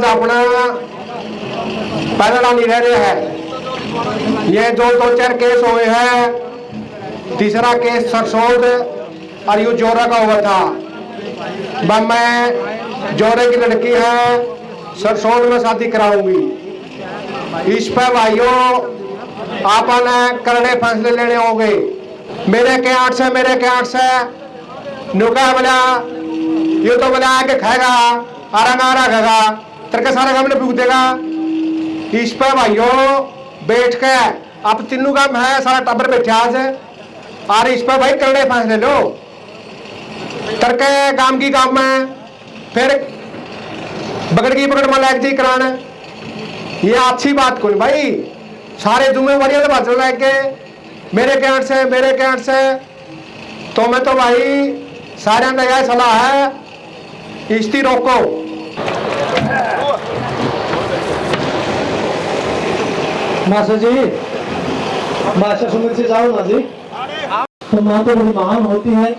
आज अपना पैदल नहीं रह रहे हैं। ये दो चार केस हुए हैं, तीसरा केस सरसोद और यू जोरा का हुआ था। मैं जोरे की लड़की है, सरसोद में शादी कराऊंगी। इस पर भाइयों आपने करने फैसले लेने होंगे। मेरे के आठ से नुका बोला ये तो बोला आके खाएगा आरा खाएगा तरके सारा काम फूक देगा। इस पर भाइयों बैठ के अब तीनों काम है, सारा टब्बर बैठे आज और इस पर भाई करने फैसले लो तरके काम की काम में फिर बगड़ की पकड़ में लग जी कराना। ये अच्छी बात कौन भाई, सारे जिम्मेवारियां तो बाजू लेके मेरे कैंट से तो मैं तो भाई सारे यह सलाह है इश्ती रोको। मास्टर जी, मास्टर सुमित से जाओ ना जी। तो माँ तो बड़ी महान होती है।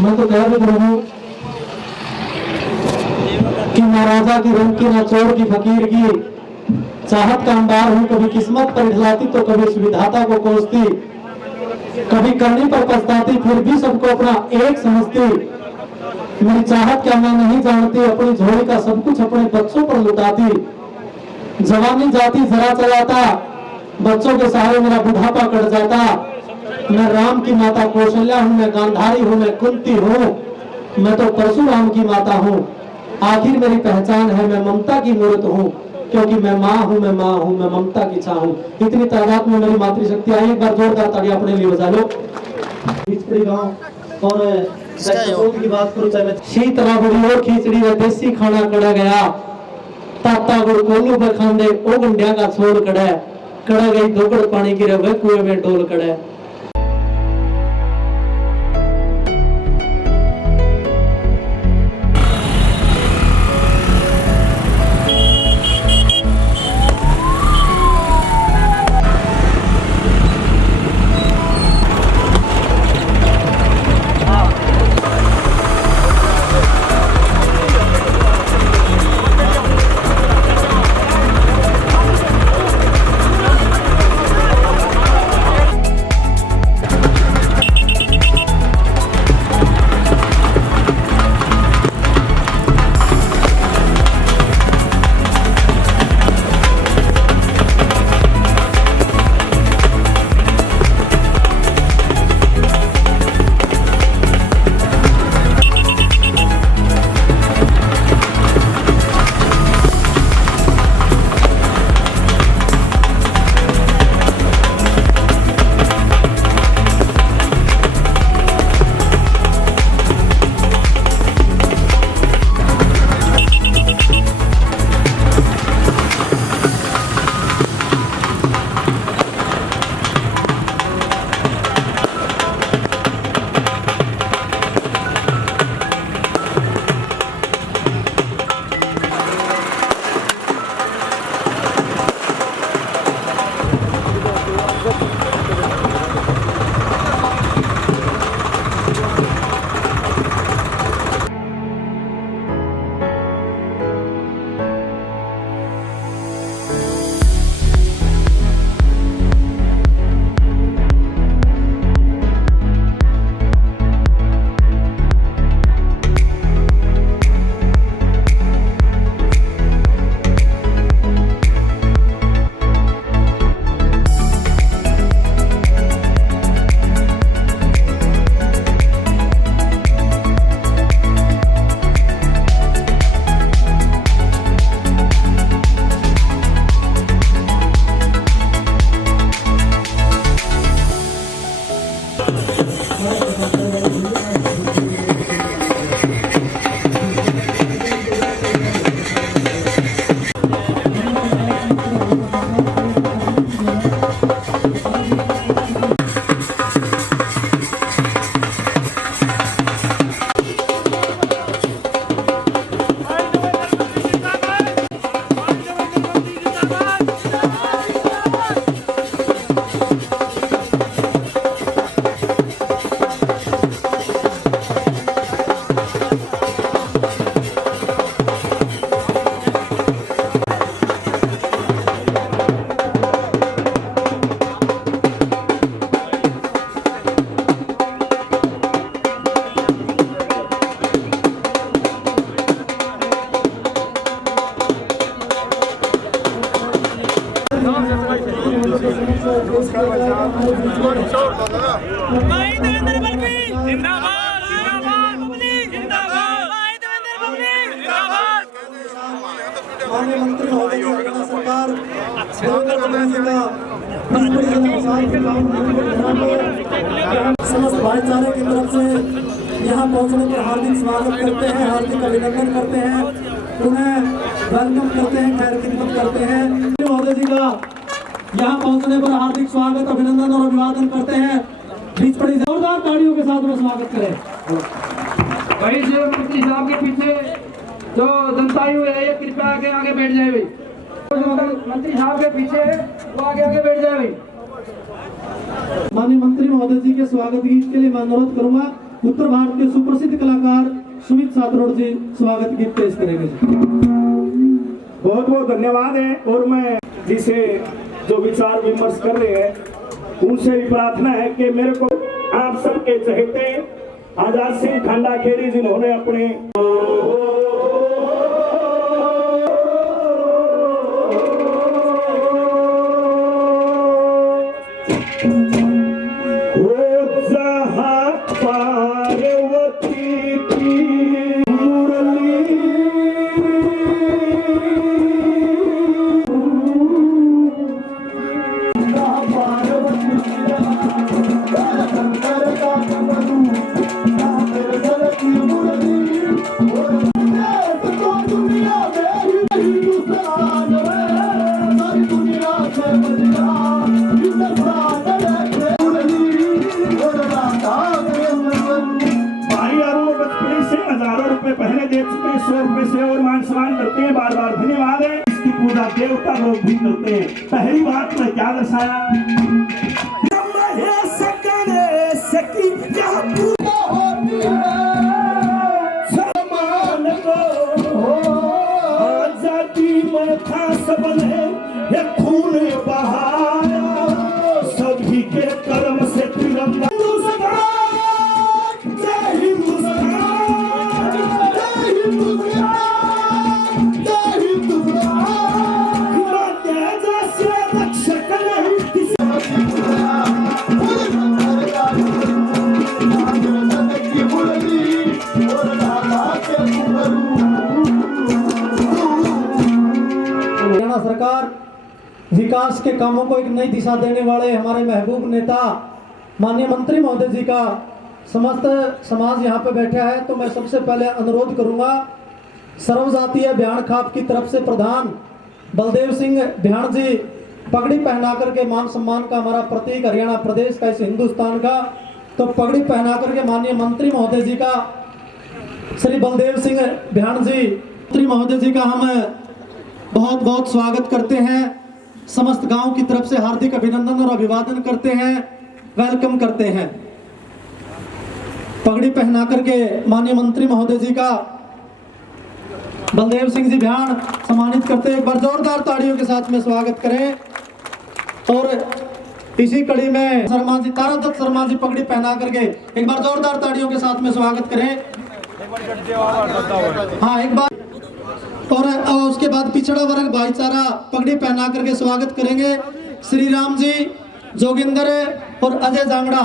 मैं तो कह भी प्रभु कि ना राजा की रंग की ना चोर की फकीर की चाहत का अंबार हूँ। कभी किस्मत पर ढलाती तो कभी सुविधाता को कोसती, कभी करने पर पछताती फिर भी सबको अपना एक समझती। मेरी चाहत क्या मैं नहीं जानती, अपनी झोली का सब कुछ अपने बच्चों पर लुटाती। जवानी जाती जरा चलाता, बच्चों के सहारे मेरा बुढ़ापा कट जाता। मैं राम की माता कौशल्या हूँ, मैं गांधारी हूँ, मैं कुंती हूँ, मैं तो परशुराम की माता हूँ। आखिर मेरी पहचान है, मैं ममता की मूर्त हूँ, क्योंकि मैं माँ हूँ, मैं ममता की छाँ हूँ। इतनी तादाद में मेरी मातृशक्ति आई। एक बार जोरदार ताली अपने लिए बजा लो। और की बात करूँ चाहे शीतला बड़ी और खिचड़ी व देसी खाना कड़ा गया। ताता गुड़ कोलू पे खांदे ओ गुंडिया का छोड़ कड़ा गई दोगड़ पानी गिरे हुए कुएं में डोल कड़ा। पेश किया जाएगा। भाई देवेंद्र बल्बी जिंदाबाद जिंदाबाद बबली जिंदाबाद भाई देवेंद्र बल्बी जिंदाबाद। माननीय मंत्री महोदय जी, हरियाणा सरकार देवेंद्र बल्बी जी का बड़ी जनसाधारण के काम समस्त भाईचारे की तरफ से यहाँ पहुँचने पर हार्दिक स्वागत करते हैं, हार्दिक अभिनंदन करते हैं, उन्हें वेलकम करते हैं, खैर खिदमत करते हैं। महोदय जी का यहाँ पहुँचने पर हार्दिक स्वागत, अभिनंदन और अभिवादन करते हैं। बीच पड़ी जोरदार तालियों के साथ में स्वागत करें। भाई जो मंत्री साहब के पीछे जो जनतायु है ये कृपया आगे आगे बैठ जाए भाई। मंत्री साहब के पीछे वो आगे आगे बैठ जाए भाई। माननीय मंत्री महोदय जी के स्वागत गीत के लिए मैं अनुरोध करूंगा, उत्तर भारत के सुप्रसिद्ध कलाकार सुमित सातरोड जी स्वागत गीत पेश करेंगे। बहुत बहुत धन्यवाद है। और मैं जिसे जो विचार विमर्श कर रहे हैं उनसे भी प्रार्थना है कि मेरे को आप सबके चहेते आजाद सिंह खंडा खेड़ी जिन्होंने अपने पहले दे चुके हैं, 100 रुपए से और मान सम्मान करते हैं, बार बार धन्यवाद है। इसकी पूजा देवता लोग भी करते हैं। पहली बात में क्या दर्शाया, आजादी में था सबने ये खून बहाया, सभी के कर्म से तिरंगा हरियाणा सरकार विकास के कामों को एक नई दिशा देने वाले हमारे महबूब नेता माननीय मंत्री महोदय जी का समस्त समाज यहाँ पे बैठा है। तो मैं सबसे पहले अनुरोध करूंगा, सर्वजातीय भ्याण खाप की तरफ से प्रधान बलदेव सिंह भ्याण जी पगड़ी पहना करके मान सम्मान का हमारा प्रतीक हरियाणा प्रदेश का, इस हिंदुस्तान का, तो पगड़ी पहना करके माननीय मंत्री महोदय जी का, श्री बलदेव सिंह भ्याण जी मंत्री महोदय जी का हम बहुत बहुत स्वागत करते हैं। समस्त गांव की तरफ से हार्दिक अभिनंदन और अभिवादन करते हैं, वेलकम करते हैं। पगड़ी पहना करके माननीय मंत्री महोदय जी का बलदेव सिंह जी भ्याण सम्मानित करते हैं। एक बार जोरदार तालियों के साथ में स्वागत करें। और इसी कड़ी में शर्मा जी, तारादत्त शर्मा जी पगड़ी पहना करके एक बार जोरदार तालियों के साथ में स्वागत करें। हाँ एक बार। और उसके बाद पिछड़ा वर्ग भाईचारा पगड़ी पहना करके स्वागत करेंगे श्री राम जी जोगिंदर और अजय जांगड़ा।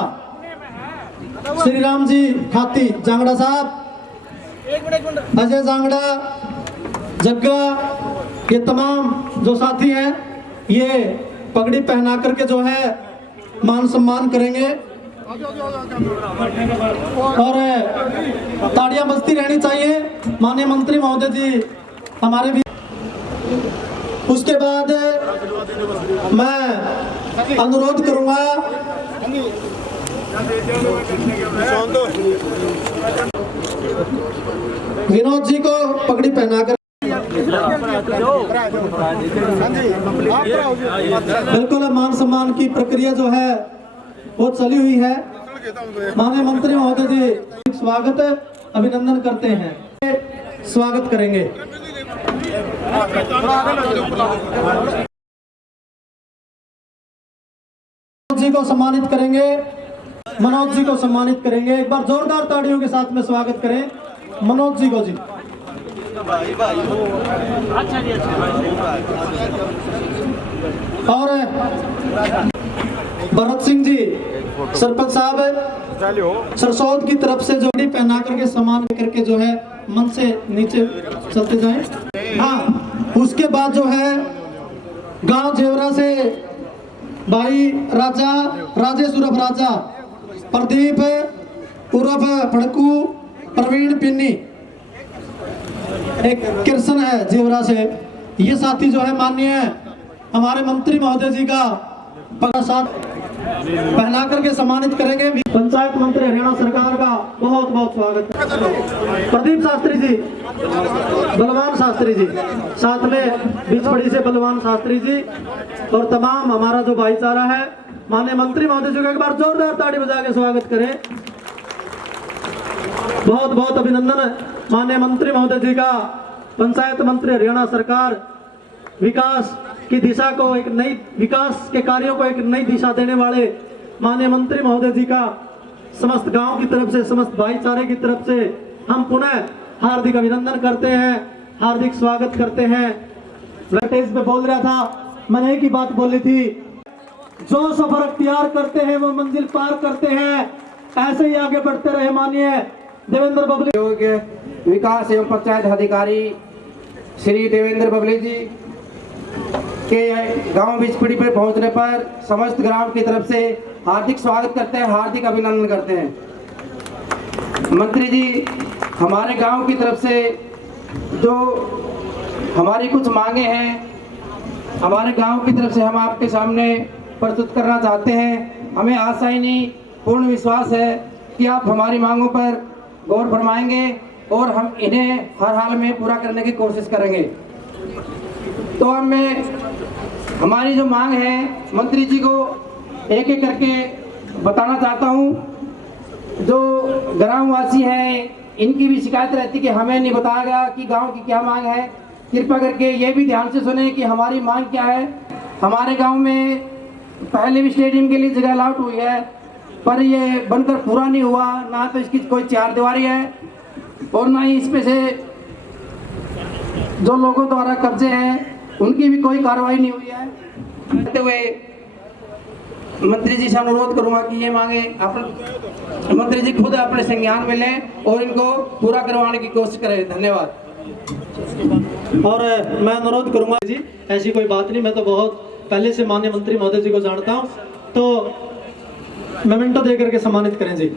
श्री राम जी खाती जांगड़ा साहब, अजय जांगड़ा, जग्गा, ये तमाम जो साथी हैं ये पगड़ी पहना करके जो है मान सम्मान करेंगे। और ताड़ियां बजती रहनी चाहिए। माननीय मंत्री महोदय जी हमारे भी। उसके बाद मैं अनुरोध करूंगा विनोद जी को पगड़ी पहनाकर, बिल्कुल मान सम्मान की प्रक्रिया जो है वो चली हुई है। माननीय मंत्री महोदय जी स्वागत अभिनंदन करते हैं, स्वागत करेंगे। जी को सम्मानित करेंगे, मनोज जी को सम्मानित करेंगे। एक बार जोरदार ताड़ियों के साथ में स्वागत करें मनोज जी को। जी और भरत सिंह जी सरपंच साहब सरसौद की तरफ से जोड़ी पहना करके सम्मान करके जो है मन से नीचे चलते जाएं। हाँ, उसके बाद जो है गांव जेवरा से भाई राजा राजेश उर्फ राजा, प्रदीप उर्फ फड़कू, प्रवीण पिन्नी, एक कृष्ण है जेवरा से। ये साथी जो है माननीय हमारे मंत्री महोदय जी का पगड़ा साथ पहना करके सम्मानित करेंगे। पंचायत मंत्री हरियाणा सरकार का बहुत बहुत स्वागत। प्रदीप शास्त्री जी, बलवान शास्त्री जी, साथ में बिचपड़ी से बलवान शास्त्री जी और तमाम हमारा जो भाईचारा है, माननीय मंत्री महोदय जी का एक बार जोरदार ताड़ी बजा के स्वागत करें। बहुत बहुत अभिनंदन माननीय मंत्री महोदय जी का। पंचायत मंत्री हरियाणा सरकार विकास की दिशा को एक नई, विकास के कार्यों को एक नई दिशा देने वाले माननीय मंत्री महोदय जी का समस्त गांव की तरफ से, समस्त भाईचारे की तरफ से हम पुनः हार्दिक अभिनंदन करते हैं, हार्दिक स्वागत करते हैं। स्टेज पे बोल रहा था, मैंने एक ही बात बोली थी, जो सफर अख्तियार करते हैं वो मंजिल पार करते हैं, ऐसे ही आगे बढ़ते रहे। माननीय देवेंद्र बबली विकास एवं पंचायत अधिकारी श्री देवेंद्र बबली जी के गांव बिचपड़ी पर पहुंचने पर समस्त ग्राम की तरफ से हार्दिक स्वागत करते हैं, हार्दिक अभिनंदन करते हैं। मंत्री जी, हमारे गांव की तरफ से जो हमारी कुछ मांगे हैं, हमारे गांव की तरफ से हम आपके सामने प्रस्तुत करना चाहते हैं। हमें आशा ही नहीं, पूर्ण विश्वास है कि आप हमारी मांगों पर गौर फरमाएंगे और हम इन्हें हर हाल में पूरा करने की कोशिश करेंगे। तो मैं हमारी जो मांग है मंत्री जी को एक एक करके बताना चाहता हूँ। जो ग्रामवासी हैं, इनकी भी शिकायत रहती कि हमें नहीं बताया गया कि गांव की क्या मांग है। कृपया करके ये भी ध्यान से सुने कि हमारी मांग क्या है। हमारे गांव में पहले भी स्टेडियम के लिए जगह अलॉट हुई है, पर ये बनकर पूरा नहीं हुआ। ना तो इसकी कोई चार दीवारी है और ना ही इसमें से जो लोगों द्वारा कब्जे हैं उनकी भी कोई कार्रवाई नहीं हुई है। करते हुए मंत्री जी से अनुरोध करूंगा कि ये मांगे मंत्री जी खुद अपने संज्ञान में लें और इनको पूरा करवाने की कोशिश करें। धन्यवाद। और मैं अनुरोध करूंगा जी, ऐसी कोई बात नहीं, मैं तो बहुत पहले से माननीय मंत्री महोदय जी को जानता हूं, तो मोमेंटो दे करके सम्मानित करें जी।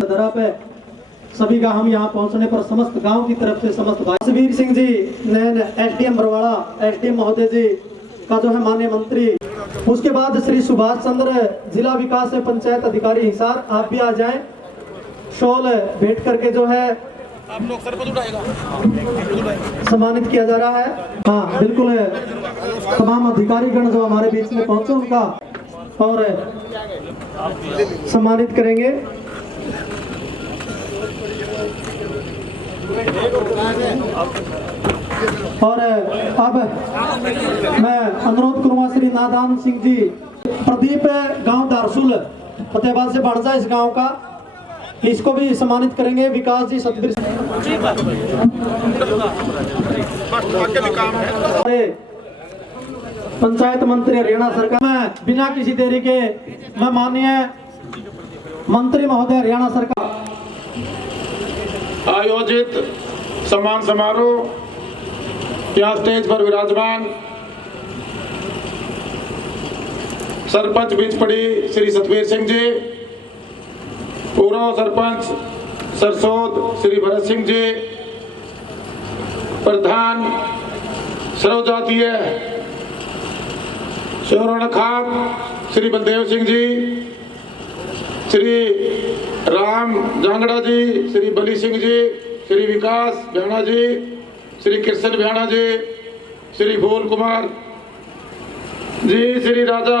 धरा पे सभी का हम यहाँ पहुंचने पर समस्त गांव की तरफ से समस्त भाई सवीर सिंह जी ने एसडीएम बरवाड़ा, एसडीएम महोदय जी का जो है माननीय मंत्री, उसके बाद श्री सुभाष चंद्र जिला विकास एवं पंचायत अधिकारी हिसार, आप भी आ जाएं। शॉल भेंट करके जो है आप लोग सर पर उठाएगा, सम्मानित किया जा रहा है। हाँ बिल्कुल, तमाम अधिकारीगण जो हमारे बीच में पहुंचे उनका और सम्मानित करेंगे। और अब मैं अनुरोध करूंगा श्री नादान सिंह जी, प्रदीप गांव दारसुल फतेहाबाद से बढ़जा इस गांव का, इसको भी सम्मानित करेंगे। विकास जी सतबीर पंचायत मंत्री हरियाणा सरकार, मैं बिना किसी देरी के मैं माननीय मंत्री महोदय हरियाणा सरकार आयोजित सम्मान समारोह यहाँ स्टेज पर विराजमान सरपंच बिचपड़ी श्री सतबीर सिंह जी, पूर्व सरपंच सरसौद श्री भरत सिंह जी, प्रधान सर्वजातीय शोरण खाप श्री बलदेव सिंह जी, श्री राम जांगड़ा जी, श्री बली सिंह जी, श्री विकास भ्याणा जी, श्री कृष्ण भ्याणा जी, श्री भोल कुमार जी, श्री राजा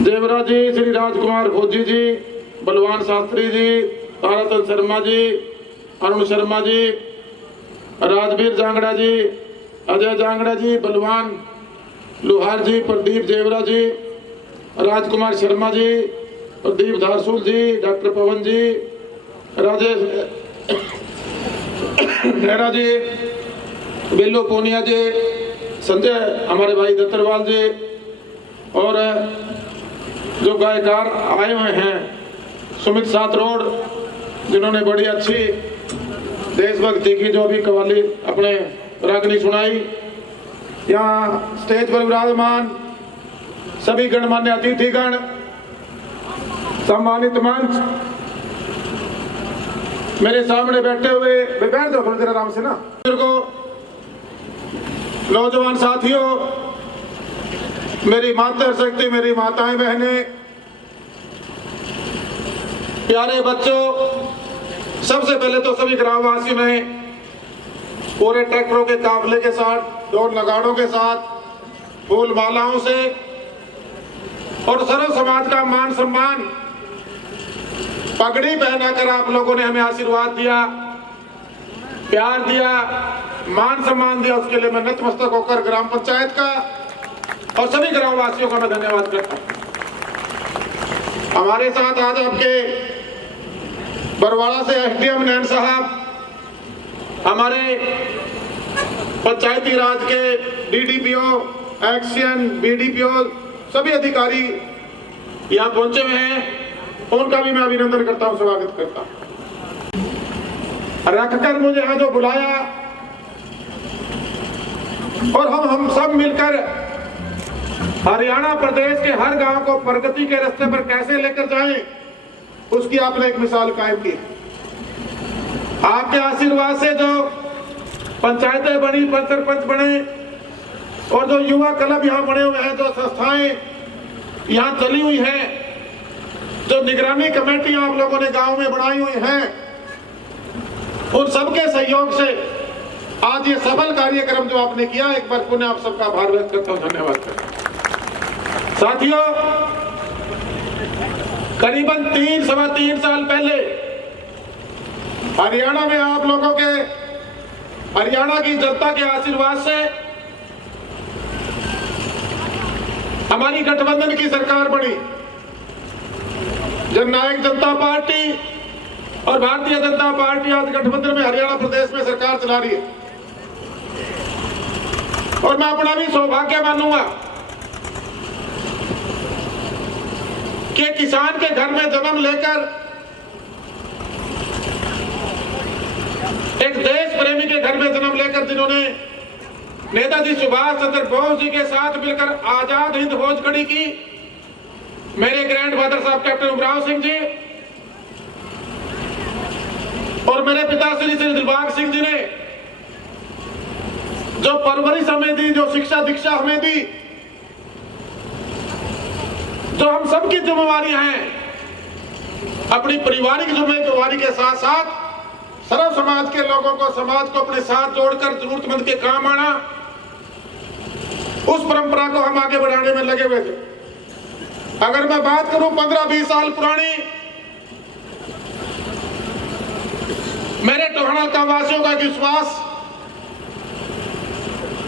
देवरा जी, श्री राजकुमार फौजी जी, बलवान शास्त्री जी, ताराचंद शर्मा जी, अरुण शर्मा जी, राजवीर जांगड़ा जी, अजय जांगड़ा जी, बलवान लोहार जी, प्रदीप जेवरा जी, राजकुमार शर्मा जी, प्रदीप धारसूल जी, डॉक्टर पवन जी, राजेश नेहरा जी, बिल्लू पूनिया जी, संजय हमारे भाई दत्तरवाल जी और जो गायकार आए हुए हैं सुमित सात रोड, जिन्होंने बड़ी अच्छी देशभक्ति की जो भी कव्वाली अपने रागनी सुनाई। यहाँ स्टेज पर विराजमान सभी गणमान्य अतिथिगण, सम्मानित मंच, मेरे सामने बैठे हुए, बैठ जाओ थोड़ी देर आराम से ना, को नौजवान साथियों, मेरी मातृ शक्ति, मेरी माताएं बहनें, प्यारे बच्चों, सबसे पहले तो सभी ग्रामवासियों ने पूरे ट्रैक्टरों के काफले के साथ, ढोल नगाड़ों के साथ, फूल मालाओं से और सर्व समाज का मान सम्मान, पगड़ी पहनाकर आप लोगों ने हमें आशीर्वाद दिया, प्यार दिया, मान सम्मान दिया। उसके लिए मैं नतमस्तक होकर ग्राम पंचायत का और सभी ग्रामवासियों का मैं धन्यवाद करता हूं। हमारे साथ आज आपके बरवाड़ा से एसडीएम नैन साहब, हमारे पंचायती राज के डीडीपीओ, एक्शन, बीडीपीओ, सभी अधिकारी यहाँ पहुंचे हुए हैं, उनका भी मैं अभिनंदन करता हूं, स्वागत करता हूं। रखकर मुझे यहाँ जो बुलाया और हम सब मिलकर हरियाणा प्रदेश के हर गांव को प्रगति के रास्ते पर कैसे लेकर जाएं, उसकी आपने एक मिसाल कायम की। आपके आशीर्वाद से जो पंचायतें बनी, सरपंच बने और जो युवा क्लब यहाँ बने हुए हैं, जो संस्थाएं यहाँ चली हुई हैं, जो निगरानी कमेटियां आप लोगों ने गांव में बनाई हुई हैं, उन सबके सहयोग से आज ये सफल कार्यक्रम जो आपने किया, एक बार पुनः आप सबका आभार व्यक्त करता हूं, धन्यवाद करता हूं। साथियों, करीबन 3-3.25 साल पहले हरियाणा में आप लोगों के, हरियाणा की जनता के आशीर्वाद से हमारी गठबंधन की सरकार बनी। जननायक जनता पार्टी और भारतीय जनता पार्टी आज गठबंधन में हरियाणा प्रदेश में सरकार चला रही है। और मैं अपना भी सौभाग्य मानूंगा कि किसान के घर में जन्म लेकर, एक देश प्रेमी के घर में जन्म लेकर, जिन्होंने नेताजी सुभाष चंद्र बोस जी के साथ मिलकर आजाद हिंद फौज खड़ी की, मेरे ग्रैंडफादर साहब कैप्टन उमराव सिंह जी और मेरे पिता श्री दिलबाग सिंह जी ने जो परवरिश हमें दी, जो शिक्षा दीक्षा हमें दी, जो हम सबकी जिम्मेवारियां हैं, अपनी पारिवारिक जिम्मेवारी के साथ साथ सर्व समाज के लोगों को, समाज को अपने साथ जोड़कर जरूरतमंद के काम आना, उस परंपरा को हम आगे बढ़ाने में लगे हुए थे। अगर मैं बात करूं 15-20 साल पुरानी, मेरे टोहाना का वासियों का विश्वास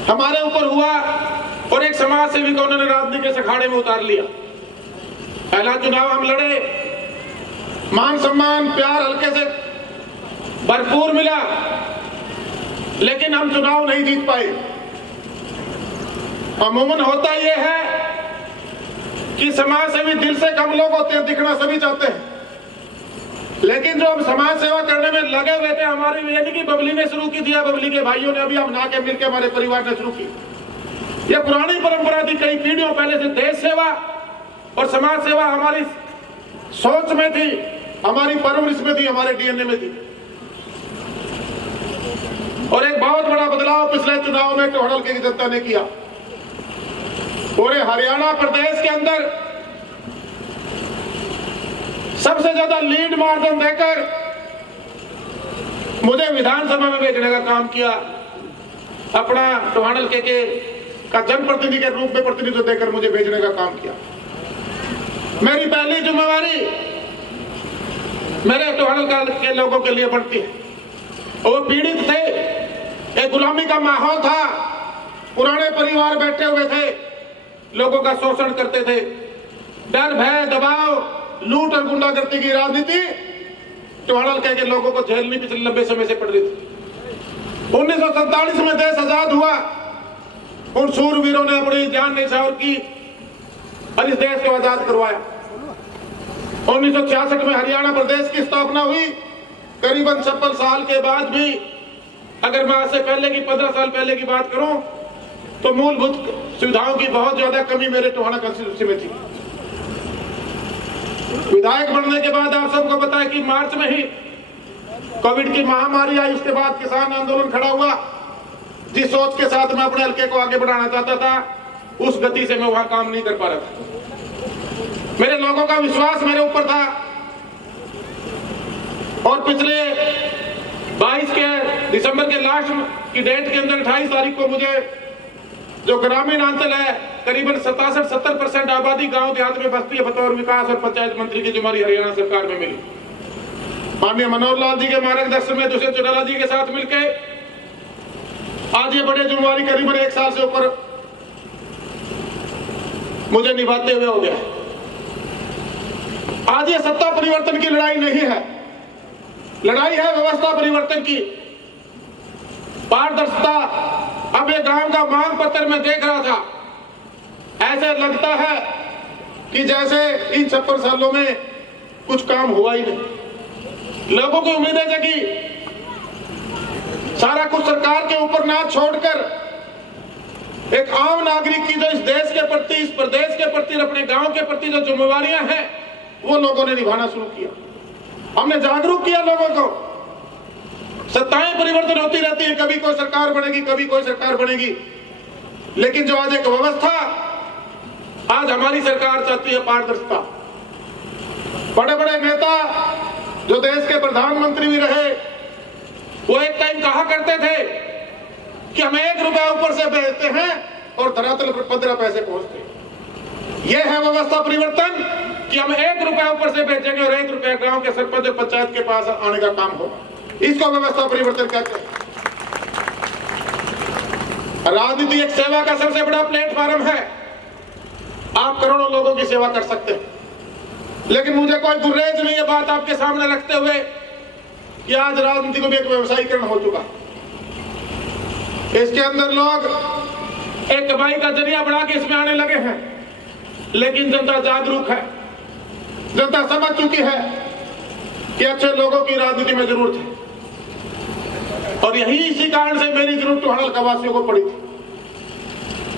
हमारे ऊपर हुआ और एक समाज सेवी को उन्होंने राजनीति के अखाड़े में उतार लिया। पहला चुनाव हम लड़े, मान सम्मान प्यार हल्के से भरपूर मिला, लेकिन हम चुनाव नहीं जीत पाए। अमूमन होता यह है कि समाज सेवी दिल से कम लोग होते हैं, दिखना सभी चाहते हैं, लेकिन जो हम समाज सेवा करने में लगे हुए थे, हमारी यानी कि बबली ने शुरू की थी, बबली के भाइयों ने, अभी हम ना के मिलकर हमारे परिवार ने शुरू की। यह पुरानी परंपरा थी, कई पीढ़ियों पहले से देश सेवा और समाज सेवा हमारी सोच में थी, हमारी परवरिश में थी, हमारे डीएनए में थी। और एक बहुत बड़ा बदलाव पिछले चुनाव में टोहड़ल की जनता ने किया। पूरे हरियाणा प्रदेश के अंदर सबसे ज्यादा लीड मार्जिन देकर मुझे विधानसभा में भेजने का काम किया, अपना टोहानल के का जनप्रतिनिधि के रूप में प्रतिनिधित्व देकर मुझे भेजने का काम किया। मेरी पहली जिम्मेवारी मेरे टोहानल के लोगों के लिए बढ़ती है। वो पीड़ित थे, एक गुलामी का माहौल था, पुराने परिवार बैठे हुए थे, लोगों का शोषण करते थे, डर भय दबाव लूट और गुंडागर्दी की राजनीति टोहानल के लोगों को झेलनी पिछले लंबे समय से पड़ रही थी। 1947 में देश आजाद हुआ, उन शूरवीरों ने अपनी जान न्यौछावर की और इस देश को आजाद करवाया। 1966 में हरियाणा प्रदेश की स्थापना हुई। करीबन 56 साल के बाद भी अगर मैं आज से पहले की 15 साल पहले की बात करूं तो मूलभूत सुविधाओं की बहुत ज्यादा कमी मेरे टोहाना कंस्टिट्यूंसी में थी। विधायक बनने के बाद आप सबको पता है कि मार्च में ही कोविड की महामारी आई। उसके बाद किसान आंदोलन खड़ा हुआ। जिस सोच के साथ मैं अपने हल्के को आगे बढ़ाना चाहता था उस गति से मैं वहां काम नहीं कर पा रहा था। मेरे लोगों का विश्वास मेरे ऊपर था और पिछले 22 के दिसंबर के लास्ट की डेट के अंदर 28 तारीख को मुझे जो ग्रामीण अंचल है करीबन 67-70% आबादी गांव देहात में बसती है बतौर विकास और पंचायत मंत्री की जिम्मेदारी हरियाणा सरकार में मिली। माननीय मनोहर लाल जी के मार्गदर्शन में दुष्यंत चौटाला जी के साथ मिलकर आज ये बड़े जिम्मेवारी करीबन 1 साल से ऊपर मुझे निभाते हुए हो गया। आज ये सत्ता परिवर्तन की लड़ाई नहीं है, लड़ाई है व्यवस्था परिवर्तन की। पारदर्शिता अब ये गांव का मांग पत्र में देख रहा था, ऐसे लगता है कि जैसे इन 56 सालों में कुछ काम हुआ ही नहीं। लोगों की उम्मीदें जगी, सारा कुछ सरकार के ऊपर ना छोड़कर एक आम नागरिक की जो इस देश के प्रति, इस प्रदेश के प्रति, अपने गांव के प्रति जो जिम्मेवारियां हैं वो लोगों ने निभाना शुरू किया। हमने जागरूक किया लोगों को। सत्ताएं परिवर्तन होती रहती है, कभी कोई सरकार बनेगी, कभी कोई सरकार बनेगी, लेकिन जो आज एक व्यवस्था, आज हमारी सरकार चाहती है पारदर्शिता। बड़े बड़े नेता जो देश के प्रधानमंत्री भी रहे वो एक टाइम कहा करते थे कि हम 1 रुपया ऊपर से भेजते हैं और धरातल पर 15 पैसे पहुंचते। यह है व्यवस्था परिवर्तन कि हम 1 रुपया ऊपर से भेजेंगे और 1 रुपया गांव के सरपंच और पंचायत के पास आने का काम होगा। इसको व्यवस्था परिवर्तन कहते हैं। राजनीति एक सेवा का सबसे बड़ा प्लेटफॉर्म है। आप करोड़ों लोगों की सेवा कर सकते हैं, लेकिन मुझे कोई गुरेज नहीं है बात आपके सामने रखते हुए कि आज राजनीति को भी एक व्यवसायीकरण हो चुका। इसके अंदर लोग एक कमाई का जरिया बना के इसमें आने लगे हैं, लेकिन जनता जागरूक है, जनता समझ चुकी है कि अच्छे लोगों की राजनीति में जरूरत है। और यही इसी कारण से मेरी जरूरत टोहाना का वासियों को पड़ी थी,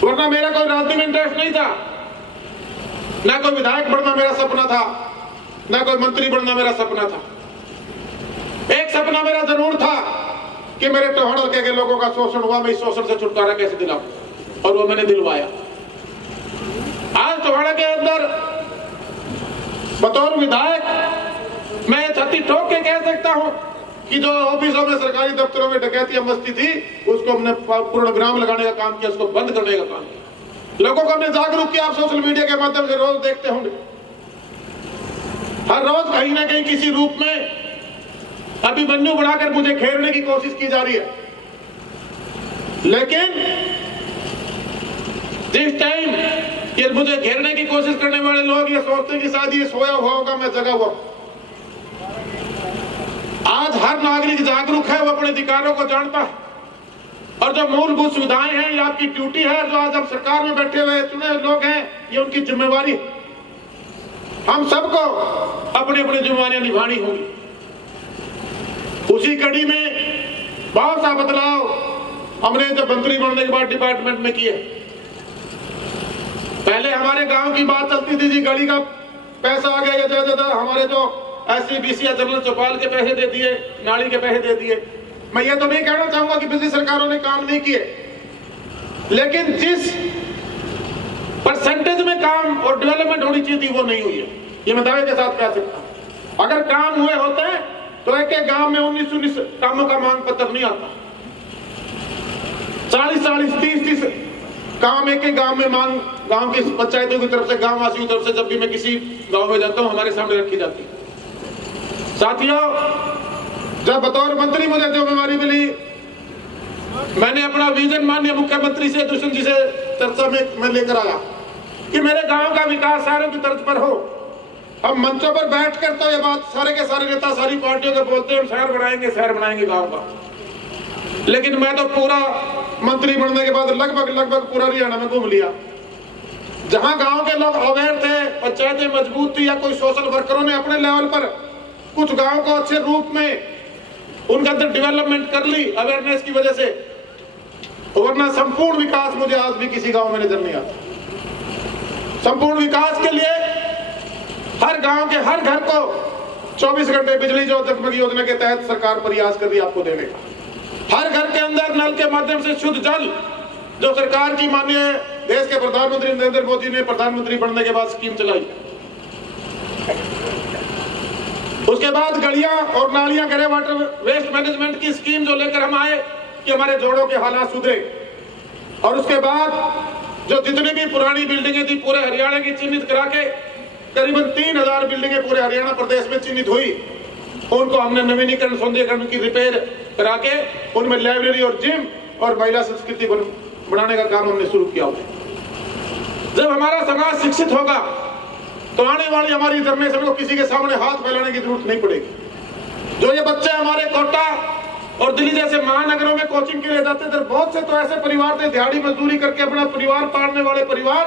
वरना मेरा कोई राजनीति में इंटरेस्ट नहीं था। ना कोई विधायक बनना मेरा सपना था, ना कोई मंत्री बनना मेरा सपना था। एक सपना मेरा जरूर था कि मेरे टोहाना के लोगों का शोषण हुआ, मैं इस शोषण से छुटकारा कैसे दिलाऊं, और वो मैंने दिलवाया। आज टोहाना के अंदर बतौर विधायक मैं छाती ठोक के कह सकता हूं कि जो ऑफिसों में, सरकारी दफ्तरों में डकैती मस्ती थी उसको हमने पूर्ण विराम लगाने का काम किया, उसको बंद करने का काम किया। लोगों को हमने जागरूक किया। आप सोशल मीडिया के माध्यम से रोज देखते होंगे, हर रोज कहीं ना कहीं किसी रूप में अभिमन्यु बनाकर मुझे घेरने की कोशिश की जा रही है। लेकिन जिस टाइम ये मुझे घेरने की कोशिश करने वाले लोग ये सोचते हैं कि शायद ये सोया हुआ होगा, मैं जगा हुआ। आज हर नागरिक जागरूक है, वो अपने अधिकारों को जानता है, और जो मूलभूत सुविधाएं हैं ये आपकी ड्यूटी है। जो आज हम सरकार में बैठे हुए चुने लोग हैं, ये उनकी जिम्मेवारी। हम सबको अपनी अपनी जिम्मेवारियां निभानी होगी। उसी कड़ी में बहुत सा बदलाव हमने जब मंत्री बनने के बाद डिपार्टमेंट में किए। पहले हमारे गांव की बात चलती थी, जी गली का पैसा आ गया, ज्यादा हमारे जो SC BC या जनरल चौपाल के पैसे दे दिए, नाली के पैसे दे दिए। मैं ये तो नहीं कहना चाहूंगा कि पिछली सरकारों ने काम नहीं किए, लेकिन जिस परसेंटेज में काम और डेवलपमेंट होनी चाहिए थी वो नहीं हुई है, ये मैं दावे के साथ कह सकता हूं। अगर काम हुए होते हैं तो एक एक गांव में 19-19 कामों का मांग पत्र नहीं आता। 40-40, 30-30 काम एक एक गांव में मांग, गांव की पंचायतों की तरफ से, गांव वासियों की तरफ से जब भी मैं किसी गांव में जाता हूं हमारे सामने रखी जाती है। साथियों, जब बतौर मंत्री मुझे जिम्मेवारी मिली, मैंने अपना विजन माननीय मुख्यमंत्री से, दुष्यंत जी से चर्चा में मैं लेकर आया कि मेरे गांव का विकास शहरों की तर्ज पर हो। हम मंचों पर बैठकर तो ये बात सारे के सारे नेता, सारी पार्टियों के बोलते हैं, शहर बनाएंगे गांव का, लेकिन मैं तो पूरा मंत्री बनने के बाद लगभग पूरा हरियाणा में घूम लिया। जहां गांव के लोग अवेयर थे, पंचायतें मजबूत थी, या कोई सोशल वर्करों ने अपने लेवल पर कुछ गांव को अच्छे रूप में उनके अंदर डेवलपमेंट कर ली अवेयरनेस की वजह से, वरना संपूर्ण विकास मुझे आज भी किसी गांव में नजर नहीं आता। संपूर्ण विकास के लिए हर गांव के हर घर को 24 घंटे बिजली जो जगमग योजना के तहत सरकार प्रयास कर रही है आपको देने का। हर घर के अंदर नल के माध्यम से शुद्ध जल जो सरकार की माननीय देश के प्रधानमंत्री नरेंद्र मोदी ने प्रधानमंत्री बनने के बाद स्कीम चलाई। उसके बाद गलियां और नालियां ग्रे वाटर वेस्ट मैनेजमेंट की स्कीम जो लेकर हम आए कि हमारे जोड़ों के हालात सुधरे। और उसके बाद जो जितनी भी पुरानी बिल्डिंगें थी पूरे हरियाणा की चिन्हित करा के करीबन 3000 बिल्डिंगें पूरे हरियाणा प्रदेश में चिन्हित हुई, उनको हमने नवीनीकरण सौंदर्यीकरण की रिपेयर करा के उनमें लाइब्रेरी और जिम और महिला संस्कृति बनाने का काम हमने शुरू किया। जब हमारा समाज शिक्षित होगा तो आने वाली हमारी जनरेशन को किसी के सामने हाथ फैलाने की जरूरत नहीं पड़ेगी। जो ये बच्चे हमारे कोटा और दिल्ली जैसे महानगरों में कोचिंग के लिए जाते थे, बहुत से तो ऐसे परिवार थे दिहाड़ी मजदूरी करके अपना परिवार पालने वाले परिवार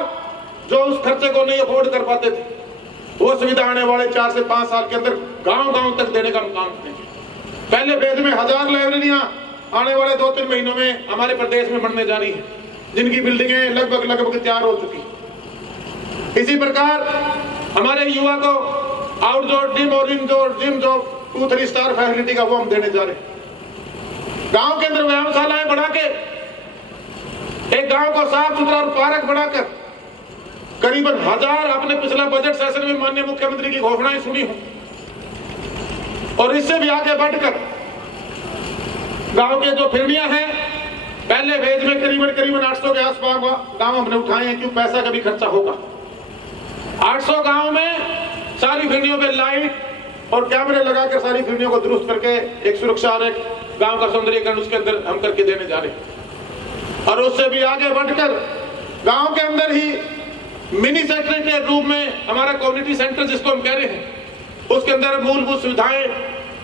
जो उस खर्चे को नहीं अफोर्ड कर पाते थे, वो सुविधा आने वाले 4 से 5 साल के अंदर गांव-गांव तक देने का काम करेंगे। पहले फेज में 1000 लाइब्रेरियां आने वाले 2-3 महीनों में हमारे प्रदेश में बनने जा रही है, जिनकी बिल्डिंगें लगभग तैयार हो चुकी। इसी प्रकार हमारे युवा को आउटडोर जिम और इनडोर जिम जो 2-3 स्टार फैसिलिटी का वो हम देने जा रहे हैं। गांव के अंदर व्यायामशालाएं बना के एक गांव को साफ सुथरा और पार्क बनाकर करीबन 1000 आपने पिछला बजट सेशन में माननीय मुख्यमंत्री की घोषणाएं सुनी हो, और इससे भी आगे बढ़कर गांव के जो फिरनियां हैं पहले फेज में करीबन 800 के आसपास गांव हमने उठाए हैं, क्यों पैसा का भी खर्चा होगा। 800 गांव में सारी फिरनियों पे लाइट और कैमरे लगाकर सारी फिरनियों को दुरुस्त करके एक सुरक्षा और एक गांव का सौंदर्यीकरण उसके अंदर हम करके देने जा रहे हैं। और उससे भी आगे बढ़कर गांव के अंदर ही मिनी सेक्टर के रूप में हमारा कम्युनिटी सेंटर जिसको हम कह रहे हैं, उसके अंदर मूलभूत सुविधाएं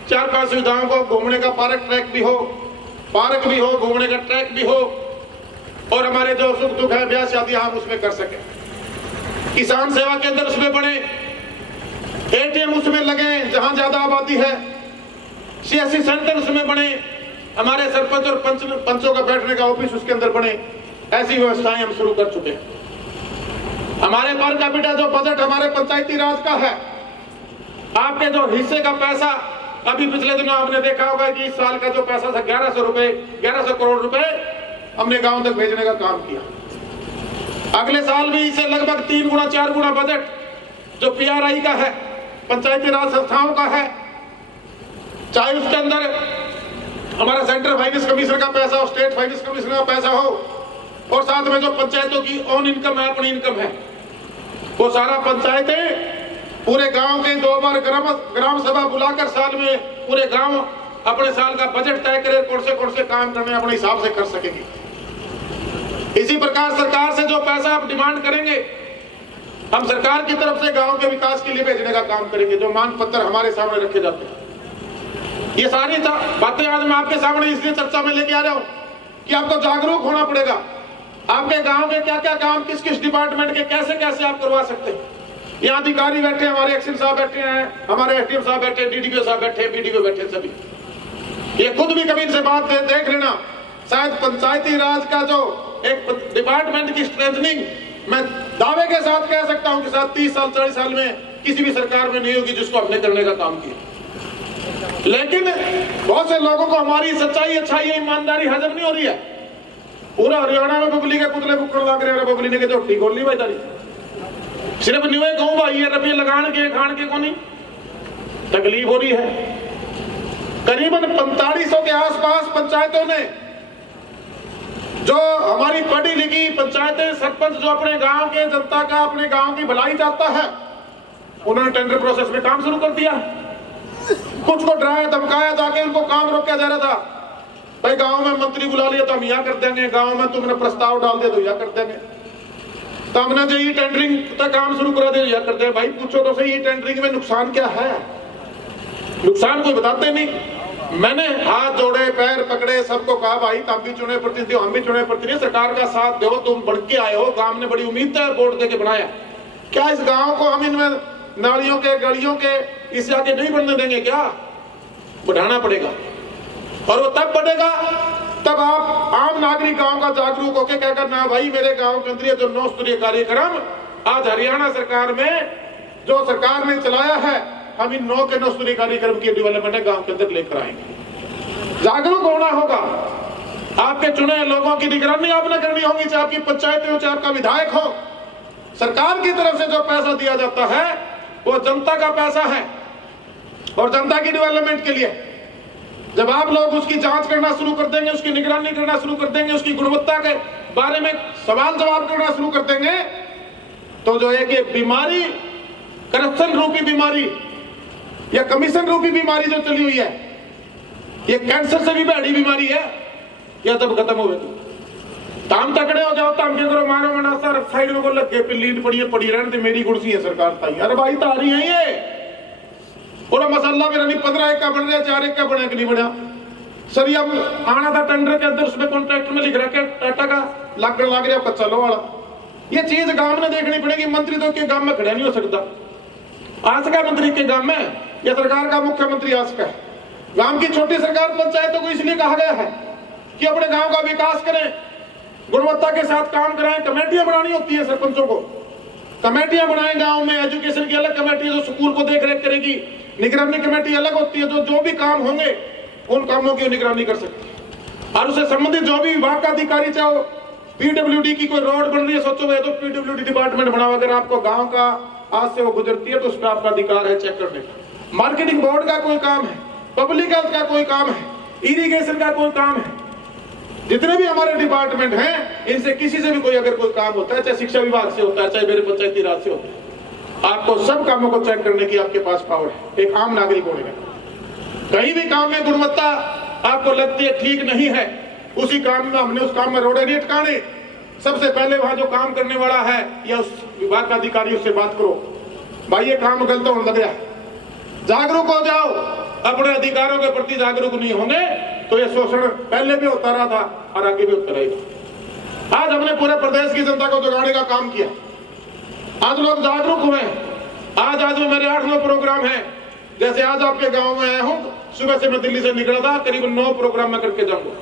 4-5 सुविधाओं को घूमने का पार्क भी हो, घूमने का ट्रैक भी हो, और हमारे जो सुख दुख है ब्याह शादी हम उसमें कर सके। किसान सेवा केंद्र उसमें बने, एटीएम उसमें लगे जहां ज्यादा आबादी है, सीएससी सेंटर उसमें बने, हमारे सरपंच और पंचों का बैठने का ऑफिस उसके अंदर बने। ऐसी व्यवस्थाएं हम शुरू कर चुके हैं। हमारे पर कैपिटा जो बजट हमारे पंचायती राज का है, आपके जो हिस्से का पैसा अभी पिछले दिनों आपने देखा होगा कि इस साल का जो पैसा था 1100 करोड़ रुपए हमने गांव तक भेजने का काम किया। अगले साल भी इसे लगभग 3 गुना 4 गुना बजट जो पीआरआई का है, पंचायती राज संस्थाओं का है, चाहे उसके अंदर हमारा सेंट्रल फाइनेंस कमीशन का पैसा हो, स्टेट फाइनेंस कमीशन का पैसा हो, और साथ में जो पंचायतों की ओन इनकम है, अपनी इनकम है, वो सारा पंचायतें पूरे गांव के 2 बार ग्राम सभा बुलाकर साल में पूरे गांव अपने साल का बजट तय करे, कौन से काम करने अपने हिसाब से कर सकेंगे। इसी प्रकार सरकार से जो पैसा आप डिमांड करेंगे, हम सरकार की तरफ से गांव के विकास के लिए भेजने का काम करेंगे। जो मांग पत्र हमारे सामने रखे जाते हैं, ये सारी बातें आज मैं आपके सामने इसलिए चर्चा में लेके आ रहा हूं कि आपको जागरूक होना पड़ेगा। आपके गांव के क्या क्या काम किस डिपार्टमेंट के कैसे आप करवा सकते हैं। यहाँ अधिकारी बैठे, हमारे एक्शन साहब बैठे हैं, हमारे एसडीएम साहब बैठे, डीडीपीओ साहब बैठे, बीडीओ बैठे, सभी ये खुद भी कभी इनसे बात देख लेना। शायद पंचायती राज का जो एक डिपार्टमेंट की स्ट्रेंथनिंग मैं दावे के साथ कह सकता हूं कि शायद 30 साल 40 साल में किसी भी सरकार में नहीं होगी जिसको हमने करने का काम किया। लेकिन बहुत से लोगों को हमारी सच्चाई, अच्छाई, ईमानदारी हजम नहीं हो रही है। पूरा हरियाणा में बबली के पुतले फूकने लग रहे हैं, बबली ने के जो ठीक खोल ली भाई तारी सिर्फ निवे कहूं भाई ये रुपये लगान के खान के को नहीं तकलीफ हो रही है। करीबन 4500 के आसपास पंचायतों ने, जो हमारी पढ़ी लिखी पंचायतें, सरपंच जो अपने गांव के जनता का, अपने गांव की भलाई चाहता है, उन्होंने टेंडर प्रोसेस में काम शुरू कर दिया। कुछ को डराया धमकाया जाके उनको काम रोका जा रहा था। भाई गांव में मंत्री बुला लिया तो हम यहाँ कर देंगे, गांव में तुमने प्रस्ताव डाल दिया तो यहाँ कर देंगे, तो हमने जो ये टेंडरिंग तक काम शुरू करा दिया यहाँ कर देंगे। भाई पूछो तो सही, ये टेंडरिंग में नुकसान क्या है? नुकसान कोई बताते नहीं। मैंने हाथ जोड़े, पैर पकड़े, सबको कहा भाई तुम भी चुने प्रतिनिधि, हम भी चुने प्रतिनिधि, सरकार का साथ दो, तुम बढ़ के आए हो, गांव ने बड़ी उम्मीद है वोट देके बनाया, क्या इस गांव को हम इनमें नालियों के गलियों के इस आगे नहीं बनने देंगे? क्या बढ़ाना पड़ेगा, और वो तब बढ़ेगा तब आप आम नागरिक गांव का जागरूक होकर क्या करना, भाई मेरे गांव के अंदर जो 9 स्तरीय कार्यक्रम आज हरियाणा सरकार में जो सरकार ने चलाया है, हम इन 9 के 9 स्तरीय कार्यक्रम की डेवलपमेंट गांव के अंदर लेकर आएंगे। जागरूक होना होगा, आपके चुने लोगों की निगरानी आपने करनी होगी, चाहे आपकी पंचायत हो, चाहे आपका विधायक हो। सरकार की तरफ से जो पैसा दिया जाता है वो जनता का पैसा है और जनता की डेवलपमेंट के लिए। जब आप लोग उसकी जांच करना शुरू कर देंगे, उसकी निगरानी करना शुरू कर देंगे, उसकी गुणवत्ता के बारे में सवाल जवाब करना शुरू कर देंगे, तो जो है कि बीमारी, करप्शन रूपी बीमारी या कमीशन रूपी बीमारी जो चली हुई है, ये कैंसर से भी बड़ी बीमारी है, यह तब खत्म हो गई। ताम तकड़े हो जाओ, ताम के करो, मारो मनासा साइड में को लग के लीड पड़ी है, पड़ी रहने दे, मेरी कुर्सी है सरकार ताई। अरे भाई तारी है ये, और मसाला मेरा नहीं 15 एक का बन रहा है, 4 एक का बना कि नहीं बना। सर अब आना था टेंडर के अंदर, उसमें कॉन्ट्रैक्ट में लिख रखा है टाटा का लागण लाग रहा कच्चा लो वाला। ये चीज गांव में देखनी पड़ेगी। मंत्री तो के गांव में खड़ा नहीं हो सकता। आ सका मंत्री के गांव में, या सरकार का मुख्यमंत्री आ सका। गांव की छोटी सरकार पंचायतों को इसलिए कहा गया है कि अपने गांव का विकास करें, गुणवत्ता के साथ काम कराएं। कमेटियां बनानी होती है सरपंचों को, कमेटियां बनाएं गांव में। एजुकेशन की अलग कमेटी है जो स्कूल को देख रेख करेगी, निगरानी कमेटी अलग होती है जो भी काम होंगे उन कामों की निगरानी कर सकती है। और उससे संबंधित जो भी विभाग का अधिकारी, चाहे पीडब्ल्यूडी की कोई रोड बन रही है, सोचो भाई तो पीडब्ल्यूडी डिपार्टमेंट बनाओ, अगर आपको गांव का आज से वो गुजरती है तो उस पर आपका अधिकार है चेक करने का। मार्केटिंग बोर्ड का कोई काम है, पब्लिक हेल्थ का कोई काम है, इरिगेशन का कोई काम है, जितने भी हमारे डिपार्टमेंट हैं इनसे किसी से भी कोई अगर कोई काम होता है, चाहे शिक्षा विभाग से होता है, चाहे मेरे पंचायती राज से होता है, आपको सब कामों को चेक करने की आपके पास पावर है एक आम नागरिक होने का। कहीं भी काम में गुणवत्ता आपको लगती है ठीक नहीं है, उसी काम में हमने उस काम में रोड़े नहीं अटकाने, सबसे पहले वहां जो काम करने वाला है या उस विभाग का अधिकारी उससे बात करो, भाई ये काम गलत होने लग रहा है, जागरूक हो जाओ। अपने अधिकारों के प्रति जागरूक नहीं होंगे तो ये शोषण पहले भी होता रहा था और आगे भी होता रहेगा। आज हमने पूरे प्रदेश की जनता को जगाने का काम किया, आज लोग जागरूक हुए। आज में मेरे 8-9 प्रोग्राम हैं। जैसे आज आपके गांव में आया हूं, सुबह से मैं दिल्ली से निकला था, करीबन 9 प्रोग्राम मैं करके जाऊंगा,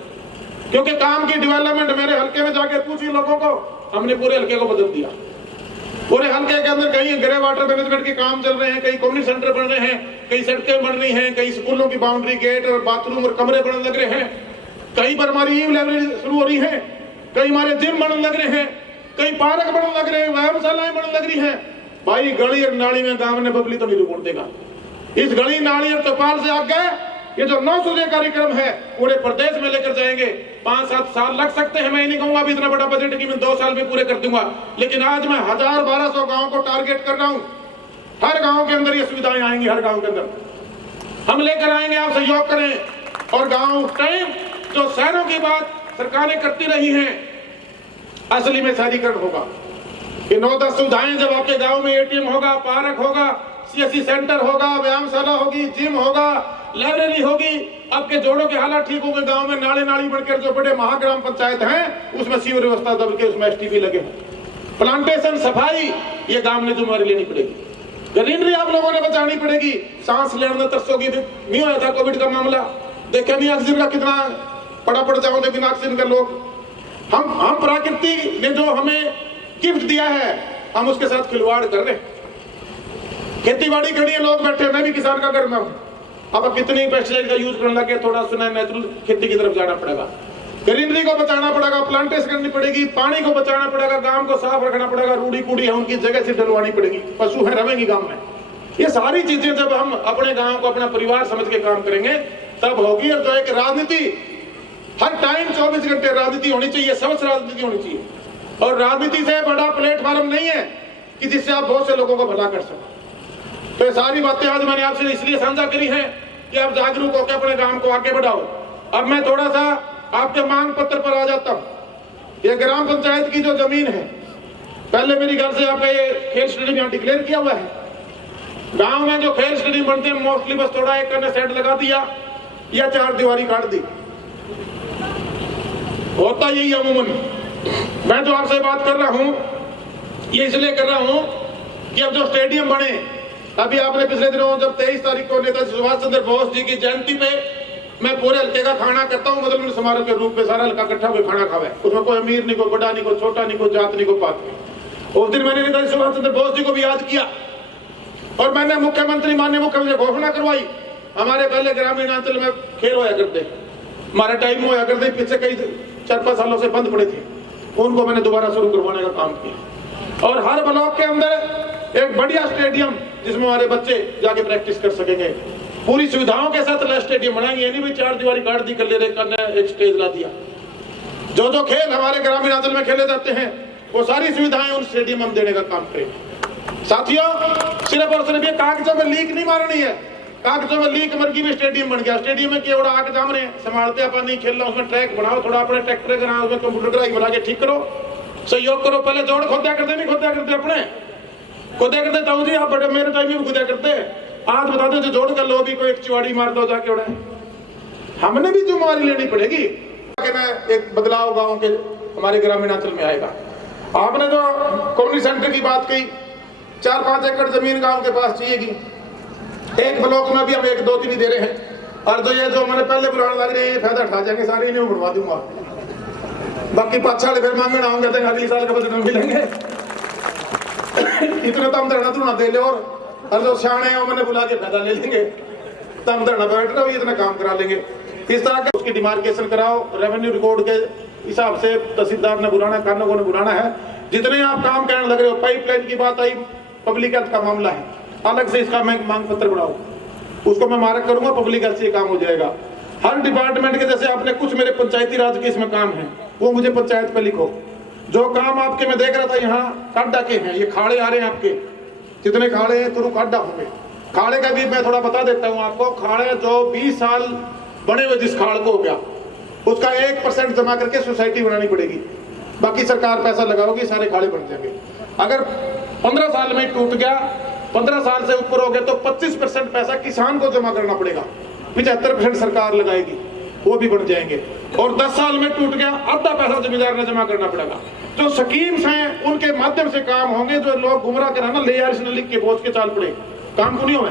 क्योंकि काम की डेवलपमेंट मेरे हल्के में जाके पूछी लोगों को, हमने पूरे हल्के को बदल दिया। पूरे हल्के के अंदर कहीं ग्रे वाटर मैनेजमेंट के काम चल रहे हैं, कहीं कम्युनिटी सेंटर बन रहे हैं, कहीं सड़कें बन रही हैं, कहीं स्कूलों की बाउंड्री, गेट और बाथरूम और कमरे बनने लग रहे हैं, कहीं पर हमारी लाइब्रेरी शुरू हो रही है, कहीं हमारे जिम बनने लग रहे हैं, कहीं पार्क बनने लग रहे हैं, व्यायामशालाएं बनने लग रही हैं। भाई गली और नाली में गांव ने बबली तो नहीं रुकने देगा। इस गली नाली और चौपाल से आगे ये जो 9 सूर्य कार्यक्रम है पूरे प्रदेश में लेकर जाएंगे। 5-7 साल लग सकते हैं, मैं नहीं कहूंगा अभी इतना बड़ा बजट कि मैं 2 साल में पूरे कर दूंगा, लेकिन आज मैं 1000-1200 गांव को टारगेट कर रहा हूं। हर गांव के अंदर ये सुविधाएं आएंगी, हर गांव के अंदर हम लेकर आएंगे। आप सहयोग करें और गांव टाइम जो शहरों की बात सरकारें करती रही हैं, असली में शहरीकरण होगा। ये 9-10 सुविधाएं जब आपके गांव में एटीएम होगा, पार्क होगा, सीएससी सेंटर होगा, व्यायामशाला होगी, जिम होगा, लाइब्रेरी होगी, आपके जोड़ों के हालात ठीक होंगे। गांव में नाली बनकर जो बड़े महाग्राम पंचायत हैं उसमें सीवर व्यवस्था दब के उसमें एसटीपी लगे, प्लांटेशन सफाई ये गांव ने जिम्मेवारी लेनी पड़ेगी। ग्रीनरी आप लोगों ने बचानी पड़ेगी। सांस लेने में तरसोगी, नहीं होया था कोविड का मामला, देखा नहीं ऑक्सीजन का कितना पड़ जाओगे बिना ऑक्सीजन के लोग। हम प्रकृति ने जो हमें गिफ्ट दिया है हम उसके साथ खिलवाड़ कर रहे हैं। खेती बाड़ी करनी है, लोग बैठे, मैं भी किसान का घर में हूँ। अब कितनी पेस्टिसाइड का यूज करने लगे, थोड़ा सुना नेचुरल खेती की तरफ जाना पड़ेगा, ग्रीनरी को बचाना पड़ेगा, प्लांटेशन करनी पड़ेगी, पानी को बचाना पड़ेगा, गांव को साफ रखना पड़ेगा, रूढ़ी कूड़ी है उनकी जगह से डलवानी पड़ेगी, पशु है रहेंगी गांव में। ये सारी चीजें जब हम अपने गांव को अपना परिवार समझ के काम करेंगे तब होगी। और जो है कि राजनीति हर टाइम 24 घंटे राजनीति होनी चाहिए, सबसे राजनीति होनी चाहिए। और राजनीति से बड़ा प्लेटफॉर्म नहीं है कि जिससे आप बहुत से लोगों को भला कर सको। तो ये सारी बातें आज मैंने आपसे इसलिए साझा करी है कि आप जागरूक होकर अपने काम को आगे बढ़ाओ। अब मैं थोड़ा सा आपके मांग पत्र पर आ जाता हूँ। ये ग्राम पंचायत की जो जमीन है, पहले मेरी घर से आपका ये खेल स्टेडियम यहाँ डिक्लेयर किया हुआ है। गांव में जो खेल स्टेडियम बनते हैं मोस्टली बस थोड़ा एक सेट लगा दिया, या चार दीवारी काट दी। होता यही अमूमन। मैं जो आपसे बात कर रहा हूं ये इसलिए कर रहा हूं कि अब जो स्टेडियम बने, अभी आपने पिछले दिनों जब 23 तारीख को नेताजी सुभाष चंद्र बोस जी की जयंती पे मैं पूरे हल्के का खाना करता हूँ मतलब समारोह के रूप में, सारा हल्का इकट्ठा होकर खाना खावे। उसमें कोई अमीर नहीं, कोई बड़ा नहीं, कोई छोटा नहीं, कोई जात नहीं, कोई पात नहीं। उस दिन मैंने नेताजी सुभाष चंद्र बोस जी को भी याद किया और मैंने मुख्यमंत्री माननीय मुख्यमंत्री घोषणा करवाई। हमारे पहले ग्रामीण अंचल में खेल होया करते, हमारे टाइम में होया करते, पीछे कई 4-5 सालों से बंद पड़े थे, उनको मैंने दोबारा शुरू करवाने का काम किया। और हर ब्लॉक के अंदर एक बढ़िया स्टेडियम जिसमें हमारे बच्चे जाके प्रैक्टिस कर सकेंगे, पूरी सुविधाओं के साथ स्टेडियम बनाएंगे। ये नहीं भी चार दीवारी काट दी, कर ले एक स्टेज ला दिया। जो जो खेल हमारे ग्रामीण अंचल में खेले जाते हैं वो सारी सुविधाएं उन स्टेडियम में देने का काम करेंगे। साथियों, सिर्फ और सिर्फ ये कागजों में लीक नहीं मारनी है। कागजों में लीक मर की भी स्टेडियम बन गया। स्टेडियम में केवड़ा आके जाम रहे संभालते अपन नहीं खेलना, उसमें ट्रैक बनाओ, थोड़ा अपने ट्रैक्टर कराओ, उसमें कंप्यूटर ग्राही बना के ठीक करो, सहयोग करो। पहले जोड़ खोदा करते नहीं खोदा करते, अपने खोदा करते ताऊ जी, आप बड़े मेरे टाइम में खोदा करते। आज बता दो जो जोड़ कर लो भी कोई एक चिवाड़ी मार दो जाके उड़ा, हमने भी जिम्मेवारी लेनी पड़ेगी। एक बदलाव गांव के हमारे ग्रामीण अंचल में आएगा। आपने जो कम्युनिटी सेंटर की बात कही, 4-5 एकड़ जमीन गांव के पास चाहिएगी। एक ब्लॉक में भी हम 1-2-3 दे रहे हैं। और जो ये जो हमारे पहले बुलाने लग रहे हैं फायदा उठा जाएंगे सारे, इन्हें बढ़वा दूंगा। बाकी 5 साल फिर मांगना होंगे तो अगले साल का बजट मिलेंगे। इतने तो हम धरना धुना दे ले और जो सियाणे हैं मैंने बुला के फायदा ले लेंगे, तो हम धरना बैठ रहे इतना काम करा लेंगे। इस तरह के उसकी डिमार्केशन कराओ, रेवेन्यू रिकॉर्ड के हिसाब से तहसीलदार ने बुलाना, कानूनों ने बुलाना है। जितने आप काम करने लग रहे हो, पाइपलाइन की बात आई, पब्लिक हेल्थ का मामला है, अलग से इसका मैं मांग पत्र बनाऊं, उसको मैं मार्क करूंगा, पब्लिक हेल्थ से काम हो जाएगा। हर डिपार्टमेंट के जैसे आपने कुछ मेरे पंचायती राज के इसमें काम है वो मुझे पंचायत पे लिखो। जो काम आपके मैं देख रहा था यहाँ काड्डा के हैं, ये खाड़े आ रहे हैं आपके, जितने खाड़े हैं थ्रू काड्डा होंगे। खाड़े का भी मैं थोड़ा बता देता हूँ आपको। खाड़े जो 20 साल बने हुए जिस खाड़ को हो गया उसका 1% जमा करके सोसाइटी बनानी पड़ेगी, बाकी सरकार पैसा लगाओगी, सारे खाड़े बन जाएंगे। अगर 15 साल में टूट गया, 15 साल से ऊपर हो गया तो 25% पैसा किसान को जमा करना पड़ेगा, 75% सरकार लगाएगी, वो भी बन जाएंगे। और 10 साल में टूट गया, आधा पैसा जमींदार ने जमा करना पड़ेगा। जो स्कीम्स हैं उनके माध्यम से काम होंगे। जो लोग गुमराह कर ना ले यार इसने लिख के बोझ के चाल पड़े, काम को नहीं होगा।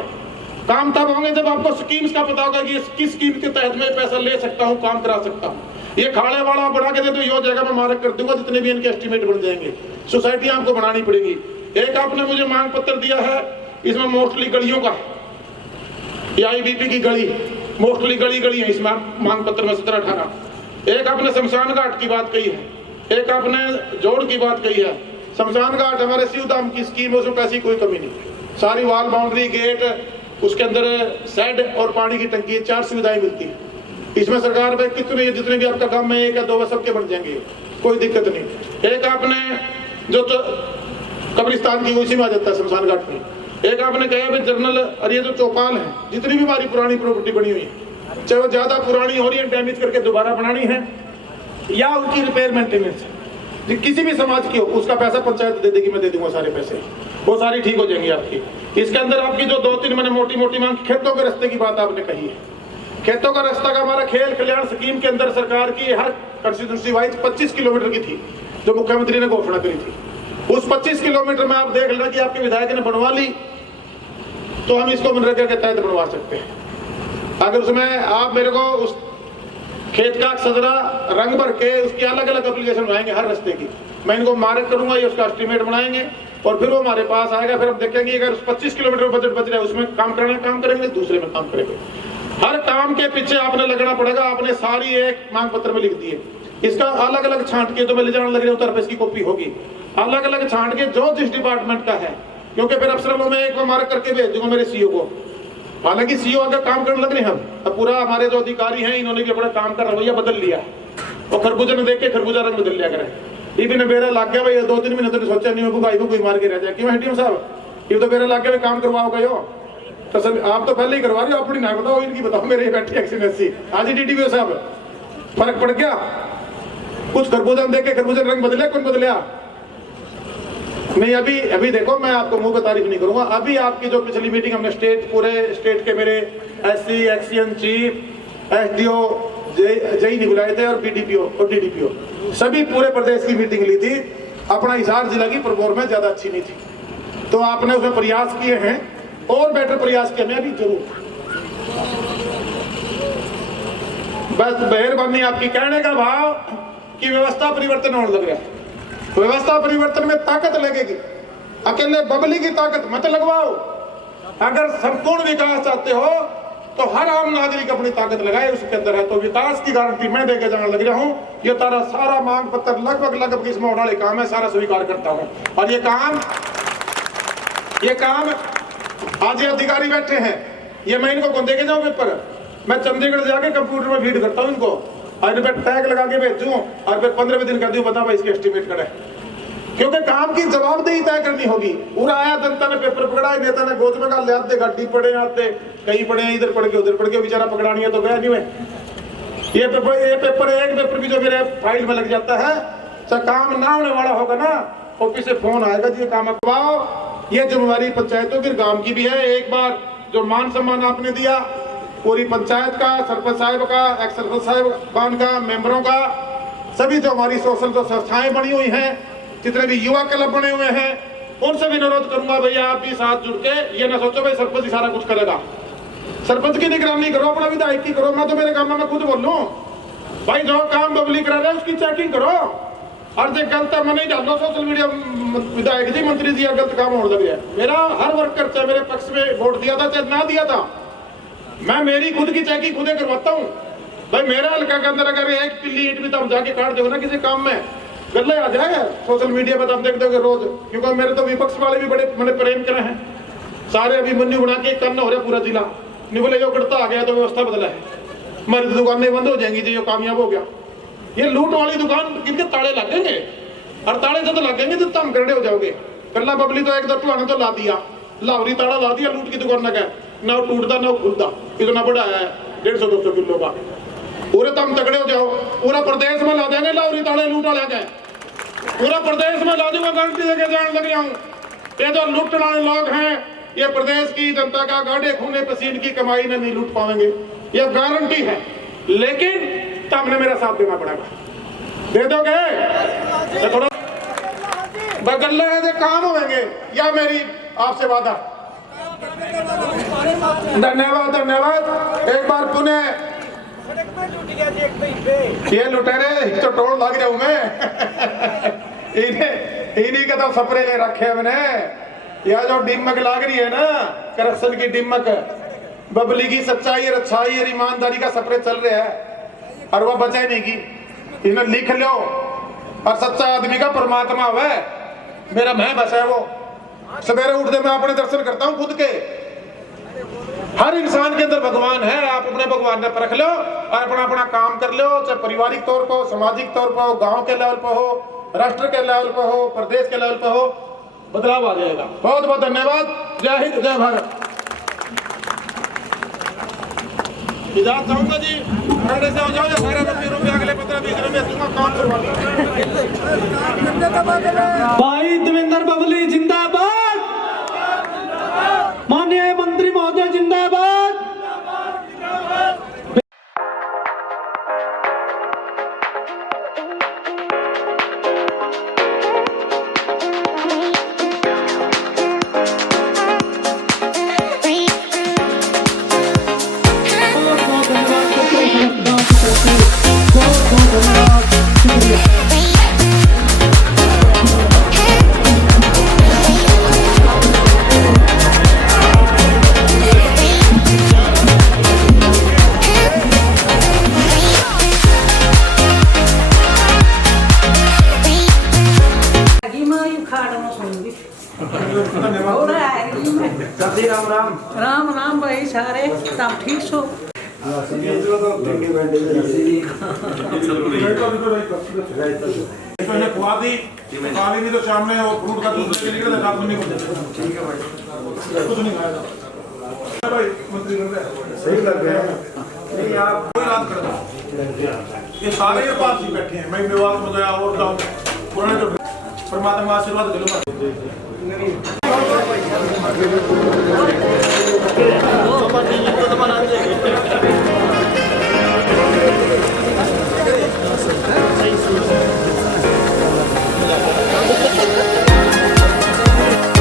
काम तब होंगे जब आपको स्कीम्स का पता होगा कि किस स्कीम के तहत मैं पैसा ले सकता हूँ, काम करा सकता हूँ। ये खाड़े वाला बढ़ा के दे दो, यो जगह मैं मार्क कर दूंगा, जितने भी इनके एस्टिमेट बन जाएंगे। सोसाइटी आपको बनानी पड़ेगी। एक आपने मुझे मांग पत्र दिया है, इसमें मोस्टली गलियों का, आईबीपी की गली, मोस्टली गली है इसमें मांग पत्र में 17-18। एक आपने शमशान घाट की बात कही है, एक आपने जोड़ की बात कही है। शमशान घाट हमारे शिवधाम की स्कीम है, उसमें पैसे कोई कमी नहीं, सारी वाल बाउंड्री, गेट, उसके अंदर शेड और पानी की टंकी, 4 सुविधाएं मिलती है। इसमें सरकार में कितने जितने भी आपका काम में 1 या 2 सबके बन जाएंगे, कोई दिक्कत नहीं। एक आपने जो कब्रिस्तान की उसी में आ जाता है शमशान घाट में। एक आपने कहा भाई जर्नल, और ये जो चौपाल है, जितनी भी हमारी पुरानी प्रॉपर्टी बनी हुई है, चाहे वो ज्यादा पुरानी हो रही है, डैमेज करके दोबारा बनानी है या उनकी रिपेयर मेंटेनेंस किसी भी समाज की हो, उसका पैसा पंचायत दे देगी, मैं दे दूंगा सारे पैसे, वो सारी ठीक हो जाएंगी आपकी। इसके अंदर आपकी जो 2-3 मैंने मोटी मोटी मांग, खेतों के रास्ते की बात आपने कही है। खेतों का रास्ता का हमारा खेल कल्याण स्कीम के अंदर सरकार की हर कंस्टिट्यूंसी वाइज 25 किलोमीटर की थी, जो मुख्यमंत्री ने घोषणा करी थी। उस 25 किलोमीटर में आप देख लेना कि आपके विधायक ने बनवा ली तो हम इसको मनरेगा के तहत बनवा सकते हैं। अगर उसमें आप मेरे को उस खेत का सजरा रंग भर के उसकी अलग अलग एप्लीकेशन बनाएंगे हर रास्ते की, मैं इनको मार्क करूंगा, ये उसका एस्टिमेट बनाएंगे और फिर वो हमारे पास आएगा। फिर हम देखेंगे अगर 25 किलोमीटर बजट बच रहा है उसमें काम करना है, काम करेंगे, दूसरे में काम करेंगे। हर काम के पीछे आपने लगना पड़ेगा। आपने सारी एक मांग पत्र में लिख दी है, इसका अलग अलग छांट के, तो मैं ले जाने लग रही हूँ, तरफ इसकी कॉपी होगी, अलग अलग छांट के जो जिस डिपार्टमेंट का है, क्योंकि फिर अफसरों में एक मार्क करके भेज दूंगा मेरे सीईओ को। हालांकि सीईओ अगर काम करने लग रहे हैं, हम अब पूरा हमारे जो अधिकारी हैं इन्होंने भी अपना काम का रवैया बदल लिया और खरबूजा ने देख के खरबूजा रंग बदल लिया करें। ये भी बेरा लग गया भाई, 2-3 महीने तो सोचा नहीं होगा भाई को कोई मार के रह जाए, क्यों है टीम साहब, ये तो बेरा लग गया काम करवाओगे यो, तो सर आप तो पहले ही करवा रहे हो, अपनी ना बताओ, इनकी बताओ, मेरे बैठी एक्सीडेंसी आज ही डीटीपीओ साहब, फर्क पड़ गया कुछ? खरबूजा देख के खरबूजा रंग बदलिया, कौन बदलिया? नहीं, अभी देखो, मैं आपको मुंह पे तारीफ नहीं करूंगा। अभी आपकी जो पिछली मीटिंग हमने पूरे स्टेट के मेरे SC, XEN chief, SDO JE नहीं बुलाए थे, और बीडीपीओ और डीडीपीओ सभी पूरे प्रदेश की मीटिंग ली थी। अपना हिसार जिला की परफॉर्मेंस ज्यादा अच्छी नहीं थी, तो आपने उसमें प्रयास किए हैं और बेटर प्रयास करने अभी जरूर। बस मेहरबानी आपकी, कहने का भाव कि व्यवस्था परिवर्तन होने लग रहा है। व्यवस्था परिवर्तन में ताकत लगेगी, अकेले बबली की ताकत मत लगवाओ। अगर संपूर्ण विकास चाहते हो तो हर आम नागरिक अपनी ताकत लगाए उसके अंदर है, तो विकास की गारंटी मैं देके जाने लग रहा हूं। ये तारा सारा मांग पत्र लगभग इसमें होने वाले काम है, सारा स्वीकार करता हूं। और ये काम आज ये अधिकारी बैठे हैं, ये मैं इनको कौन देके जाऊं पेपर? मैं चंडीगढ़ जाके कंप्यूटर में फीड करता हूं इनको, और इन पर टैग लगा के भेजूं और फिर 15 दिन कर दूं, बता भाई इसके एस्टिमेट करे। क्योंकि काम की जवाबदेही तय करनी होगी। पूरा आया जनता ने पेपर पकड़ा, नेता ने गोद में ले आते, गाड़ी पड़े आते, कहीं पड़े इधर पड़ के उधर पड़ के, बेचारा पकड़ानी है तो गया नहीं। ये पेपर एक पेपर भी जो मेरे फाइल में लग जाता है, चाहे काम ना होने वाला होगा ना, ऑफिस से फोन आएगा जी काम करवाओ। ये जिम्मेवारी पंचायतों की, गांव की भी है। एक बार जो मान सम्मान आपने दिया पूरी पंचायत का, सरपंच साहब का, एक्स सरपंच साहब का, मेंबरों का, सभी जो हमारी सोशल जो संस्थाएं बनी हुई हैं, जितने भी युवा क्लब बने हुए हैं, उनसे भी अनुरोध करूंगा भैया आप भी साथ जुड़ के, ये ना सोचो भाई सरपंच ही सारा कुछ करेगा। सरपंच की निगरानी करो, अपना विधायक की करो। मैं तो मेरे काम में खुद बोल लूं भाई, जो काम बबली करा रहे हैं उसकी चेकिंग करो, और जो गलत है नहीं डालो सोशल मीडिया। विधायक जी, मंत्री जी गलत काम होने लगे है। मेरा हर वर्कर चाहे मेरे पक्ष में वोट दिया था चाहे ना दिया था, मैं मेरी खुद की चेकिंग खुद ही करवाता हूँ। भाई मेरा हल्का के अंदर अगर एक पिल्ली ईट भी तो हम जाके काट दो ना किसी काम में, गल्ले आ जाएगा सोशल मीडिया पर, आप देख दोगे रोज। क्योंकि मेरे तो विपक्ष वाले भी बड़े मैंने प्रेम करे हैं, सारे अभिमन्यु बना के करना हो रहा पूरा जिला। नहीं बोले जो करता आ गया तो व्यवस्था बदला है, हमारी दुकानें बंद हो जाएंगी जी, जो कामयाब हो गया। ये लूट वाली दुकान किनके ताले लगेंगे, और ताले जब लगेंगे तो तुम करड़े हो जाओगे। कल्ला बबली तो एक दो टुआना तो ला दिया, लाहौरी ताड़ा ला दिया लूट की दुकान का, ना वो टूटता ना वो खुलता। इतना बड़ा है 150-200 किलो का, पूरे तम तगड़े हो जाओ। पूरा प्रदेश में ला देंगे लाहौरी ताड़े लूट वाले गए, पूरा प्रदेश में ला दूंगा, गारंटी देके जाने लग रहा हूँ। ये जो लूट वाले लोग हैं, ये प्रदेश की जनता का गाढ़े खूने पसीने की कमाई में नहीं लूट पाएंगे, ये गारंटी है। लेकिन तुमने मेरा साथ देना पड़ेगा, दे दोगे थोड़ा बगल है काम होंगे, या मेरी आपसे वादा। धन्यवाद धन्यवाद। एक बार पुनः ये लुटेरे तो टोल लग रहा हूं मैं इन्हीं का तो सपरे ले रखे मैंने। यह जो डिमक लाग रही है ना, करप्शन की डिमक, बबली की सच्चाई और अच्छाई और ईमानदारी का सपरे चल रहा है, और वह बचा ही नहीं की। इन्हें लिख लो, और सच्चा आदमी का परमात्मा है मेरा, मैं बस है वो। सवेरे उठते मैं अपने दर्शन करता हूँ खुद के। हर इंसान के अंदर भगवान है, आप अपने भगवान ने परख लो और अपना अपना काम कर लो, चाहे पारिवारिक तौर पर हो, सामाजिक तौर पर हो, गांव के लेवल पर हो, राष्ट्र के लेवल पर हो, प्रदेश के लेवल पर हो, बदलाव आ जाएगा। बहुत बहुत धन्यवाद। जय हिंद जय भारत। इजाजत चाहूंगा जी, खड़े से हो जाओ, 12 रुपये अगले 15-20 रुपये दूंगा, काम करवा भाई देवेंद्र बबली जिंदाबाद, माननीय मंत्री महोदय जिंदाबाद। राम राम भाई सारे, तब ठीक सो। काली नहीं तो सामने वो फ्रूट का दूध लेके निकल जाता नहीं ठीक है भाई, कुछ नहीं खाएगा भाई। मंत्री सही लग गया नहीं, आप कोई बात कर दो, ये सारे के पास ही बैठे हैं। मैं विवाद में गया और जाऊँ पुराने तो परमात्मा आशीर्वाद दिलूंगा।